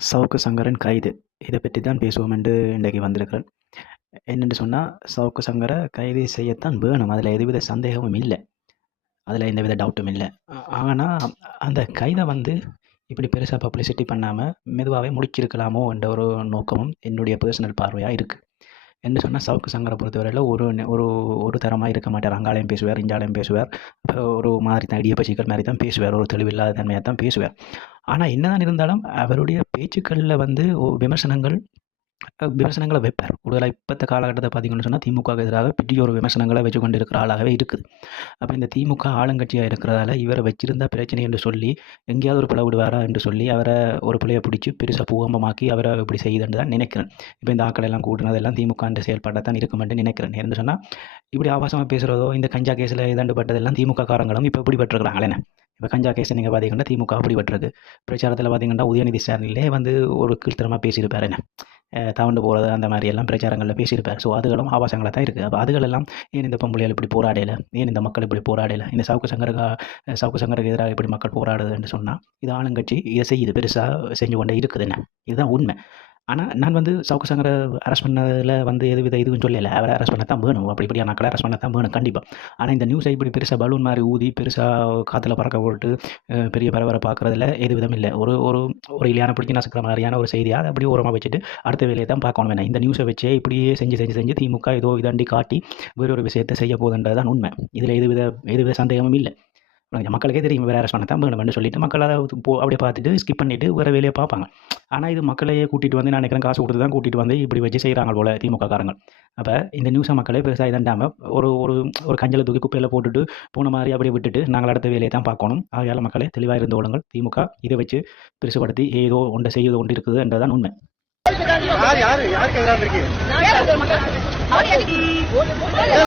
சவுக்கு சங்கரன் கைது. இதை பற்றி தான் பேசுவோம் என்று இன்றைக்கு வந்திருக்கிறேன் என்னென்று சொன்னால் சவுக்கு சங்கரை கைது செய்யத்தான் வேணும். அதில் எதுவித சந்தேகமும் இல்லை. அதில் எந்தவித டவுட்டும் இல்லை. ஆனால் அந்த கைதை வந்து இப்படி பெருசாக பப்ளிசிட்டி பண்ணாமல் மெதுவாகவே முடிச்சிருக்கலாமோ என்ற ஒரு நோக்கமும் என்னுடைய பர்சனல் பார்வையாக இருக்குது என்ன சொன்னால் சவுக்கு சங்கரை பொறுத்தவரையில் ஒரு ஒரு ஒரு தரமாக இருக்க மாட்டார். அங்காலையும் பேசுவார் இஞ்சாலையும் பேசுவார். ஒரு மாதிரி தான் இடிய பச்சிக்கல் மாதிரி தான் பேசுவார். ஒரு தெளிவில்லாத தன்மையாக தான் பேசுவார். ஆனால் என்னதான் இருந்தாலும் அவருடைய பேச்சுக்களில் வந்து விமர்சனங்கள் விமர்சனங்களை வைப்பார். கூடுதலாக இப்போத்த காலகட்டத்தை பார்த்தீங்கன்னு சொன்னால் திமுகவுக்கு எதிராக பெரிய ஒரு விமர்சனங்களை வச்சு கொண்டு இருக்கிற ஆளாகவே இருக்குது. அப்போ இந்த திமுக ஆளுங்கட்சியாக இருக்கிறதால இவரை வச்சிருந்தா பிரச்சனை என்று சொல்லி எங்கேயாவது ஒரு பிளவு விடுவாரா என்று சொல்லி அவரை ஒரு பிள்ளையை பிடிச்சி பெருசாக பூகம்பமாக்கி அவரை இப்படி செய்யுதுன்னு தான் நினைக்கிறேன். இப்போ இந்த ஆக்கள் எல்லாம் கூட்டினதெல்லாம் திமுக செயல்பாடாக தான் இருக்குமென்று நினைக்கிறேன். என்று சொன்னால் இப்படி ஆபாசமாக பேசுகிறதோ இந்த கஞ்சா கேஸில் இதாண்டு பட்டதெல்லாம் திமுக காரங்களும் இப்போ இப்படி பட்டிருக்கிறாங்களே கஞ்சா கேஸ் நீங்கள் பார்த்தீங்கன்னா திமுக அப்படி பிரச்சாரத்தில் பார்த்தீங்கன்னா உதயநிதி ஸ்டாலினிலே வந்து ஒரு கீழ்த்தரமாக பேசியிருப்பார் என்ன? தவண்டு போகிறது அந்த மாதிரி எல்லாம் பிரச்சாரங்களில் பேசியிருப்பார். ஸோ அதுகளும் ஆபாசங்களாக தான் இருக்குது அப்போ அதுகளெல்லாம் ஏன் இந்த பொம்பளைகள் இப்படி போராடலை? ஏன் இந்த மக்கள் இப்படி போராடலை? இந்த சவுக்கு சங்கருக்கு சவுக்கு சங்கருக்கு எதிராக இப்படி மக்கள் போராடுதுன்னு சொன்னால் இது ஆளுங்கட்சி இதை செய்யுது பெருசாக செஞ்சு கொண்டே இருக்குதுன்னு இதுதான் உண்மை. ஆனால் நான் வந்து சவுக்கு சங்கரை அரெஸ்ட் பண்ணதில் வந்து எது வித இதுவும் சொல்லலை. அவரை அரெஸ்ட் பண்ண தான் வேணும். அப்படி இப்படியா நாக்களை அரெஸ்ட் பண்ண தான் வேணும் கண்டிப்பாக ஆனால் இந்த நியூஸை இப்படி பெருசாக பலூன் மாதிரி ஊதி பெருசாக காற்றுல பறக்க போட்டு பெரிய பரவரை பார்க்குறதுல எது விதம் இல்லை. ஒரு ஒரு ஒரு இல்லையான பிடிச்சி நசுக்கிற மாதிரியான ஒரு செய்தியாக அதை அப்படியே ஓரமாக வச்சுட்டு அடுத்த வேலையை தான் பார்க்கணும் வேணாம் இந்த நியூஸை வச்சே இப்படியே செஞ்சு செஞ்சு செஞ்சு திமுக ஏதோ இதாண்டி காட்டி வேறொரு விஷயத்தை செய்ய போகுதுன்றது தான் உண்மை. இதில் எதுவித எதுவித சந்தேகமும் இல்லை. மக்களுக்கே தெரியும் வேறு அரசு பண்ண தான் வேணும்னு சொல்லிட்டு. மக்கள் அதை போ அப்படியே பார்த்துட்டு ஸ்கிப் பண்ணிவிட்டு வேறு வேலையை பார்ப்பாங்க. ஆனால் இது மக்களையே கூட்டிகிட்டு வந்து நான் நினைக்கிறேன் காசு கொடுத்து தான் கூட்டிகிட்டு வந்து இப்படி வச்சு செய்கிறாங்க போல திமுக காரங்க அப்போ இந்த நியூஸை மக்களே பெருசாக இதாண்டாமல் ஒரு ஒரு ஒரு கஞ்சலை தூக்கி குப்பையில் போட்டுட்டு போன மாதிரி அப்படியே விட்டுட்டு நாங்கள் அடுத்த வேலையை தான் பார்க்கணும். ஆகையால் மக்களே தெளிவாக இருந்து கொள்ளுங்கள். திமுக இதை வச்சு பெருசுபடுத்தி ஏதோ ஒன்றை செய்து கொண்டு இருக்குது என்றதான் உண்மை. யார் யாரு யாருக்கு எதிராக இருக்கு